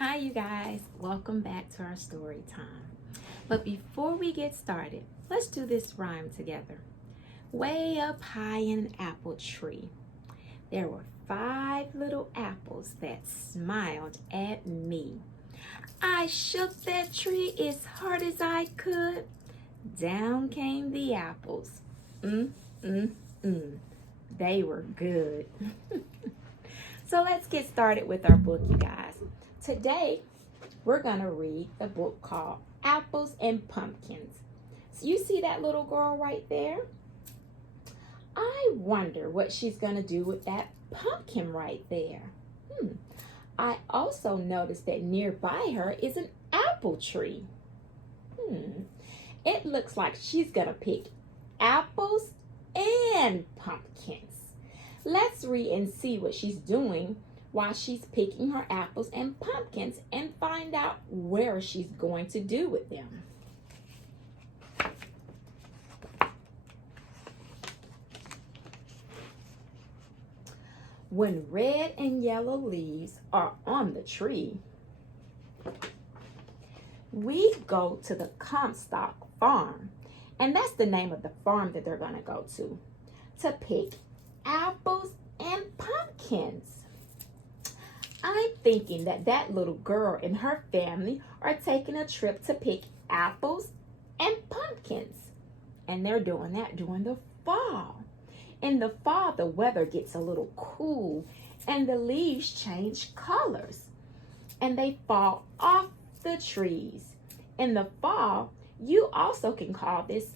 Hi, you guys. Welcome back to our story time. But before we get started, let's do this rhyme together. Way up high in an apple tree, there were 5 little apples that smiled at me. I shook that tree as hard as I could. Down came the apples. Mm, mm, mm. They were good. So let's get started with our book, you guys. Today, we're going to read the book called Apples and Pumpkins. So you see that little girl right there? I wonder what she's going to do with that pumpkin right there. I also noticed that nearby her is an apple tree. It looks like she's going to pick apples and pumpkins. Let's read and see what she's doing while she's picking her apples and pumpkins and find out where she's going to do with them. When red and yellow leaves are on the tree, we go to the Comstock farm, and that's the name of the farm that they're going to go to pick apples and pumpkins. I'm thinking that little girl and her family are taking a trip to pick apples and pumpkins. And they're doing that during the fall. In the fall, the weather gets a little cool and the leaves change colors and they fall off the trees. In the fall, you also can call this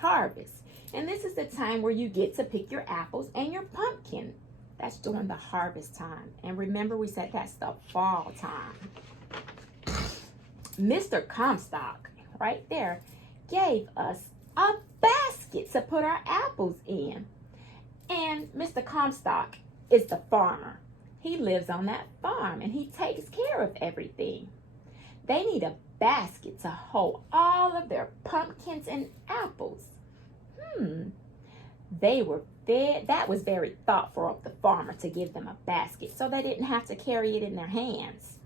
harvest. And this is the time where you get to pick your apples and your pumpkin. That's during the harvest time. And remember, we said that's the fall time. Mr. Comstock, right there, gave us a basket to put our apples in. And Mr. Comstock is the farmer. He lives on that farm and he takes care of everything. They need a basket to hold all of their pumpkins and apples. That was very thoughtful of the farmer to give them a basket so they didn't have to carry it in their hands.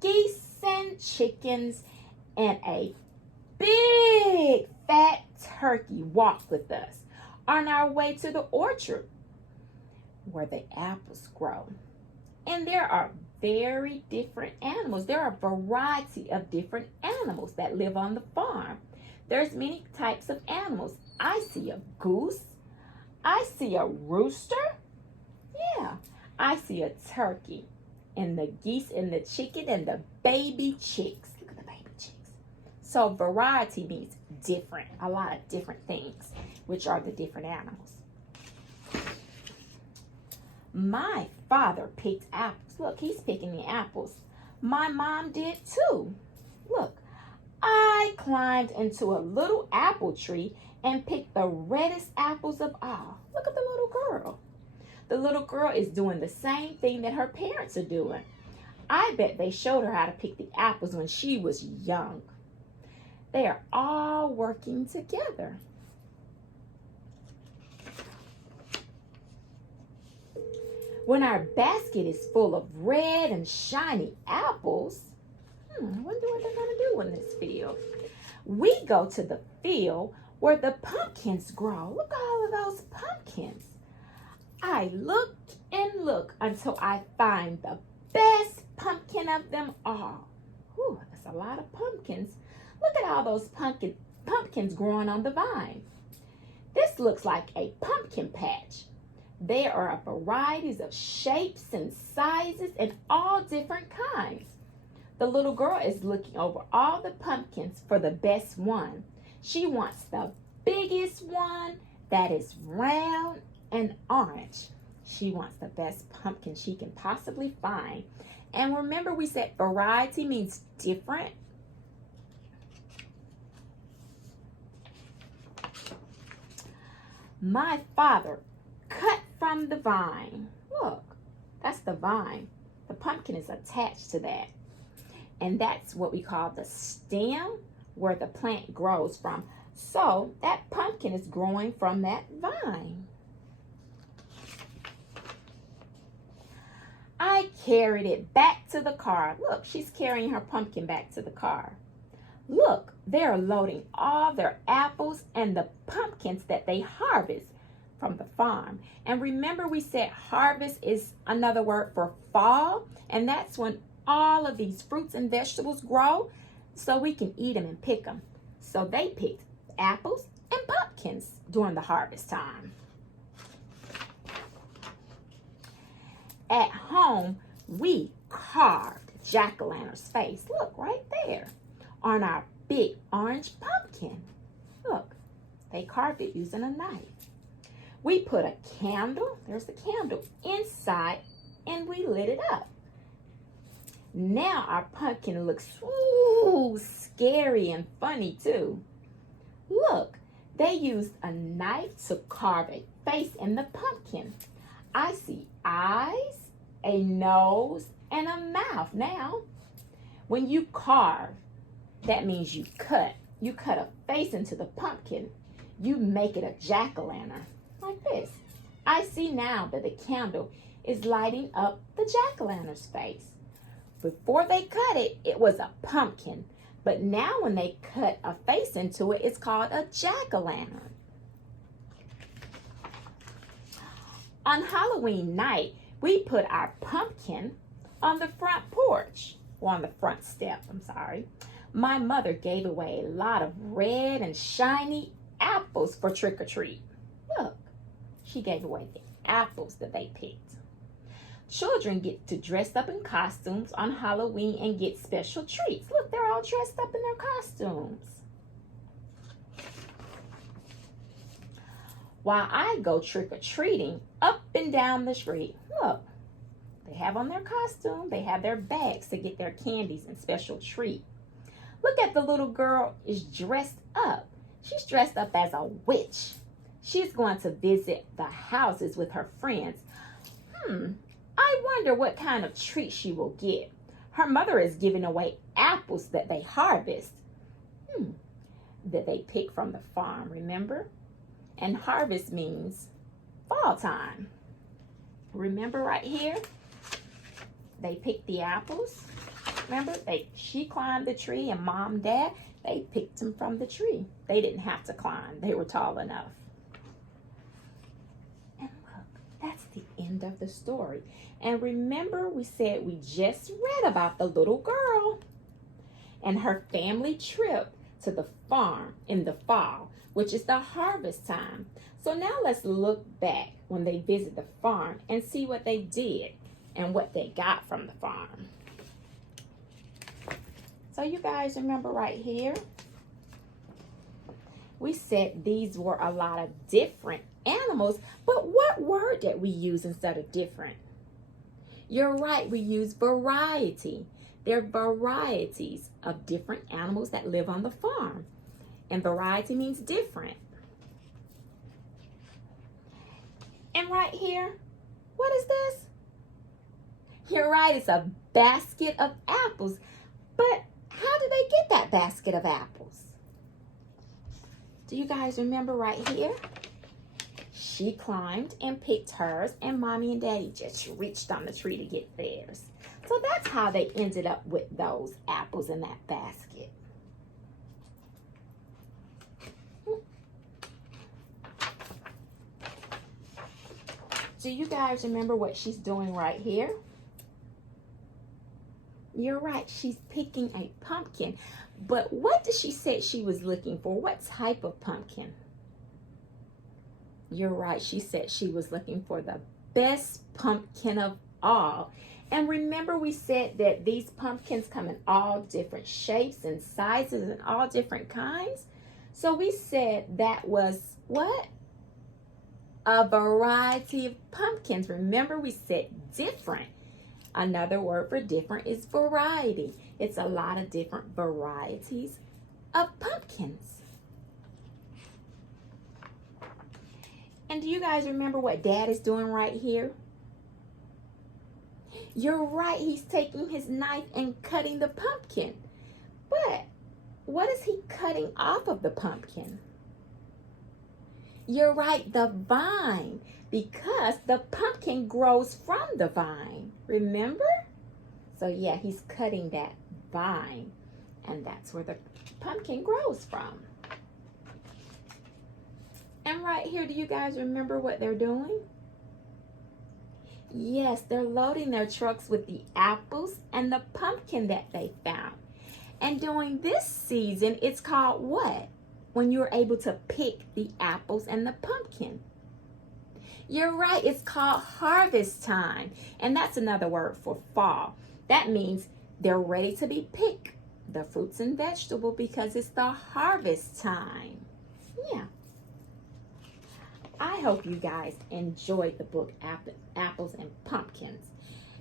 Geese and chickens and a big fat turkey walked with us on our way to the orchard where the apples grow. And there are very different animals. There are a variety of different animals that live on the farm. There's many types of animals. I see a goose. I see a rooster. Yeah, I see a turkey and the geese and the chicken and the baby chicks. Look at the baby chicks. So variety means different, a lot of different things, which are the different animals. My father picked apples. Look, he's picking the apples. My mom did too. Look, I climbed into a little apple tree and picked the reddest apples of all. Look at the little girl. The little girl is doing the same thing that her parents are doing. I bet they showed her how to pick the apples when she was young. They are all working together. When our basket is full of red and shiny apples, I wonder what they're going to do in this field. We go to the field where the pumpkins grow. Look at all of those pumpkins. I look and look until I find the best pumpkin of them all. Whew, that's a lot of pumpkins. Look at all those pumpkins growing on the vine. This looks like a pumpkin patch. There are varieties of shapes and sizes and all different kinds. The little girl is looking over all the pumpkins for the best one. She wants the biggest one that is round and orange. She wants the best pumpkin she can possibly find. And remember, we said variety means different. My father cut from the vine. Look, that's the vine. The pumpkin is attached to that. And that's what we call the stem where the plant grows from. So that pumpkin is growing from that vine. carried it back to the car. Look, she's carrying her pumpkin back to the car. Look, they're loading all their apples and the pumpkins that they harvest from the farm. And remember, we said harvest is another word for fall, and that's when all of these fruits and vegetables grow so we can eat them and pick them. So they picked apples and pumpkins during the harvest time. At home, we carved jack-o'-lantern's face, look, right there, on our big orange pumpkin. Look, they carved it using a knife. We put a candle, there's the candle, inside, and we lit it up. Now our pumpkin looks scary and funny too. Look, they used a knife to carve a face in the pumpkin. I see eyes, a nose, and a mouth now. When you carve, that means you cut. You cut a face into the pumpkin. You make it a jack-o'-lantern like this. I see now that the candle is lighting up the jack-o'-lantern's face. Before they cut it, it was a pumpkin. But now when they cut a face into it, it's called a jack-o'-lantern. On Halloween night, we put our pumpkin on the front porch, or on the front step, I'm sorry. My mother gave away a lot of red and shiny apples for trick-or-treat. Look, she gave away the apples that they picked. Children get to dress up in costumes on Halloween and get special treats. Look, they're all dressed up in their costumes. While I go trick-or-treating up and down the street, look, they have on their costume, they have their bags to get their candies and special treat. Look at the little girl is dressed up. She's dressed up as a witch. She's going to visit the houses with her friends. I wonder what kind of treat she will get. Her mother is giving away apples that they harvest, that they pick from the farm, remember? And harvest means fall time. Remember right here? They picked the apples. Remember, she climbed the tree, and Mom, Dad, they picked them from the tree. They didn't have to climb. They were tall enough. And look, that's the end of the story. And remember, we said we just read about the little girl and her family trip to the farm in the fall, which is the harvest time. So now let's look back when they visit the farm and see what they did and what they got from the farm. So you guys remember right here, we said these were a lot of different animals, but what word did we use instead of different? You're right, we use variety. There are varieties of different animals that live on the farm. And variety means different. And right here, what is this? You're right, it's a basket of apples. But how did they get that basket of apples? Do you guys remember right here? She climbed and picked hers, and Mommy and Daddy just reached on the tree to get theirs. So that's how they ended up with those apples in that basket. Do you guys remember what she's doing right here? You're right, she's picking a pumpkin. But what did she say she was looking for? What type of pumpkin? You're right, she said she was looking for the best pumpkin of all. And remember, we said that these pumpkins come in all different shapes and sizes and all different kinds. So we said that was what? A variety of pumpkins. Remember, we said different. Another word for different is variety. It's a lot of different varieties of pumpkins. And do you guys remember what Dad is doing right here? You're right, he's taking his knife and cutting the pumpkin. But what is he cutting off of the pumpkin? You're right, the vine, because the pumpkin grows from the vine. Remember? So yeah, he's cutting that vine, and that's where the pumpkin grows from. And right here, do you guys remember what they're doing? Yes, they're loading their trucks with the apples and the pumpkin that they found. And during this season, it's called what? When you're able to pick the apples and the pumpkin. You're right, it's called harvest time. And that's another word for fall. That means they're ready to be picked, the fruits and vegetables, because it's the harvest time. Yeah. I hope you guys enjoyed the book Apples and Pumpkins.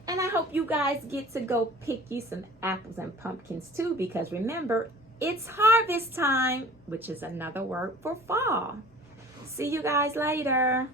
And I hope you guys get to go pick you some apples and pumpkins too, because remember, it's harvest time, which is another word for fall. See you guys later.